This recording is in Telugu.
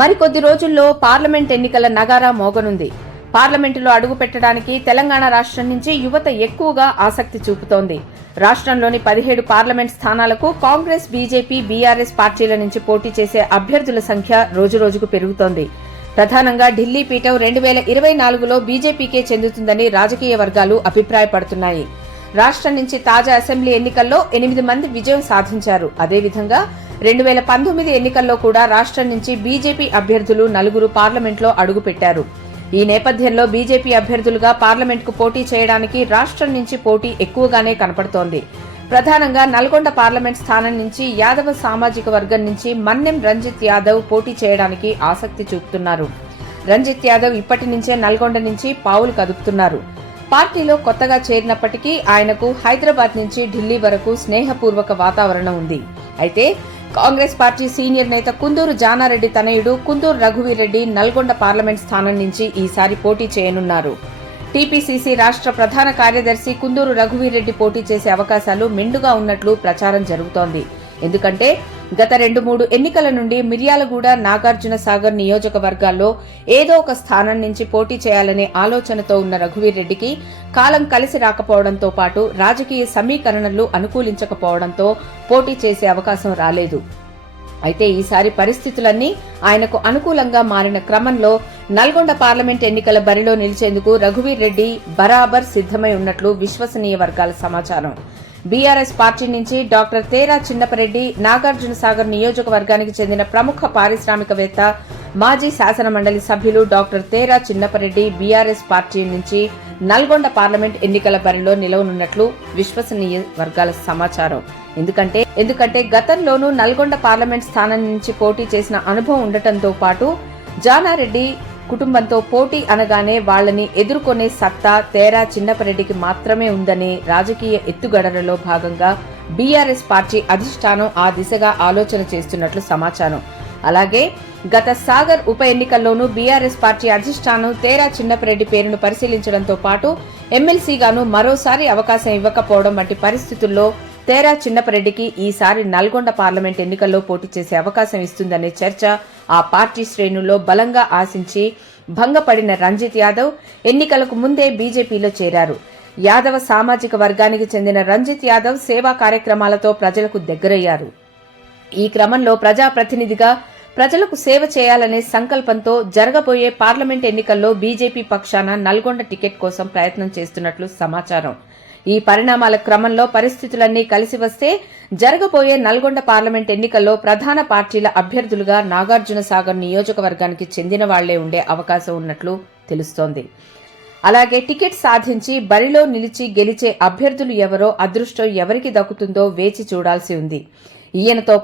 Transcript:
మరికొద్ది రోజుల్లో పార్లమెంట్ ఎన్నికల నగారా మోగనుంది. పార్లమెంటులో అడుగు పెట్టడానికి తెలంగాణ రాష్ట్రం నుంచి యువత ఎక్కువగా ఆసక్తి చూపుతోంది. రాష్ట్రంలోని పదిహేడు పార్లమెంట్ స్థానాలకు కాంగ్రెస్ బీజేపీ బీఆర్ఎస్ పార్టీల నుంచి పోటీ చేసే అభ్యర్థుల సంఖ్య రోజురోజుకు పెరుగుతోంది. ప్రధానంగా ఢిల్లీ పీఠం రెండు వేల ఇరవై నాలుగులో బీజేపీకే చెందుతుందని రాజకీయ వర్గాలు అభిప్రాయపడుతున్నాయి. రాష్ట్రం నుంచి తాజా అసెంబ్లీ ఎన్నికల్లో ఎనిమిది మంది విజయం సాధించారు. అదేవిధంగా రెండు వేల పంతొమ్మిది ఎన్నికల్లో కూడా రాష్ట్రం నుంచి బీజేపీ అభ్యర్థులు నలుగురు పార్లమెంట్లో అడుగుపెట్టారు. ఈ నేపథ్యంలో బీజేపీ అభ్యర్థులుగా పార్లమెంట్కు పోటీ చేయడానికి రాష్ట్రం నుంచి పోటీ ఎక్కువగానే కనపడుతోంది. ప్రధానంగా నల్గొండ పార్లమెంట్ స్థానం నుంచి యాదవ సామాజిక వర్గం నుంచి మన్నెం రంజిత్ యాదవ్ పోటీ చేయడానికి ఆసక్తి చూపుతున్నారు. రంజిత్ యాదవ్ ఇప్పటి నుంచే నల్గొండ నుంచి పావులు కదుపుతున్నారు. పార్టీలో కొత్తగా చేరినప్పటికీ ఆయనకు హైదరాబాద్ నుంచి ఢిల్లీ వరకు స్నేహపూర్వక వాతావరణం ఉంది. అయితే కాంగ్రెస్ పార్టీ సీనియర్ నేత కుందూరు జానారెడ్డి తనయుడు కుందూరు రఘువీరెడ్డి నల్గొండ పార్లమెంట్ స్థానం నుంచి ఈసారి పోటీ చేయనున్నారు. టీపీసీసీ రాష్ట్ర ప్రధాన కార్యదర్శి కుందూరు రఘువీరెడ్డి పోటీ చేసే అవకాశాలు మెండుగా ఉన్నట్లు ప్రచారం జరుగుతోంది. ఎందుకంటే గత రెండు మూడు ఎన్నికల నుండి మిర్యాలగూడ నాగార్జున సాగర్ నియోజకవర్గాల్లో ఏదో ఒక స్థానం నుంచి పోటీ చేయాలనే ఆలోచనతో ఉన్న రఘువీర్ రెడ్డికి కాలం కలిసి రాకపోవడంతో పాటు రాజకీయ సమీకరణలు అనుకూలించకపోవడంతో పోటీ చేసే అవకాశం రాలేదు. అయితే ఈసారి పరిస్థితులన్నీ ఆయనకు అనుకూలంగా మారిన క్రమంలో నల్గొండ పార్లమెంట్ ఎన్నికల బరిలో నిలిచేందుకు రఘువీర్ రెడ్డి బరాబర్ సిద్దమై ఉన్నట్లు విశ్వసనీయ వర్గాల సమాచారం. బీఆర్ఎస్ పార్టీ నుంచి డాక్టర్ తేరా చిన్నపరెడ్డి నాగార్జున సాగర్ నియోజకవర్గానికి చెందిన ప్రముఖ పారిశ్రామికవేత్త మాజీ శాసన మండలి సభ్యులు డాక్టర్ తేరా చిన్నపరెడ్డి బీఆర్ఎస్ పార్టీ నుంచి నల్గొండ పార్లమెంట్ ఎన్నికల బరిలో నిలవనున్నట్లు విశ్వసనీయ వర్గాల సమాచారం. ఎందుకంటే ఎందుకంటే గతంలోనూ నల్గొండ పార్లమెంట్ స్థానం నుంచి పోటీ చేసిన అనుభవం ఉండటంతో పాటు జానారెడ్డి కుటుంబంతో పోటీ అనగానే వాళ్ళని ఎదుర్కొనే సత్తా తేరా చిన్నపరెడ్డికి మాత్రమే ఉందనే రాజకీయ ఎత్తుగడలలో భాగంగా బీఆర్ఎస్ పార్టీ అధిష్టానం ఆ దిశగా ఆలోచన చేస్తున్నట్లు సమాచారం. అలాగే గత సాగర్ ఉప ఎన్నికల్లోనూ బీఆర్ఎస్ పార్టీ అధిష్టానం తేరా చిన్నపరెడ్డి పేరును పరిశీలించడంతో పాటు ఎమ్మెల్సీగాను మరోసారి అవకాశం ఇవ్వకపోవడం వంటి పరిస్థితుల్లో తేరా చిన్నపరెడ్డికి ఈసారి నల్గొండ పార్లమెంట్ ఎన్నికల్లో పోటీ చేసే అవకాశం ఇస్తుందనే చర్చ ఆ పార్టీ శ్రేణుల్లో బలంగా ఆశించి భంగపడిన రంజిత్ యాదవ్ ఎన్నికలకు ముందే బీజేపీలో చేరారు. యాదవ సామాజిక వర్గానికి చెందిన రంజిత్ యాదవ్ సేవా కార్యక్రమాలతో ప్రజలకు దగ్గరయ్యారు. ఈ క్రమంలో ప్రజాప్రతినిధిగా ప్రజలకు సేవ చేయాలనే సంకల్పంతో జరగబోయే పార్లమెంట్ ఎన్నికల్లో బీజేపీ పక్షాన నల్గొండ టికెట్ కోసం ప్రయత్నం చేస్తున్నట్లు సమాచారం. ఈ పరిణామాల క్రమంలో పరిస్థితులన్నీ కలిసి వస్తే జరగబోయే నల్గొండ పార్లమెంట్ ఎన్నికల్లో ప్రధాన పార్టీల అభ్యర్థులుగా నాగార్జున సాగర్ నియోజకవర్గానికి చెందిన వాళ్ళే ఉండే అవకాశం ఉన్నట్లు తెలుస్తోంది. అలాగే టికెట్ సాధించి బరిలో నిలిచి గెలిచే అభ్యర్థులు ఎవరో అదృష్టం ఎవరికి దక్కుతుందో వేచి చూడాల్సి ఉంది. ఈయనతో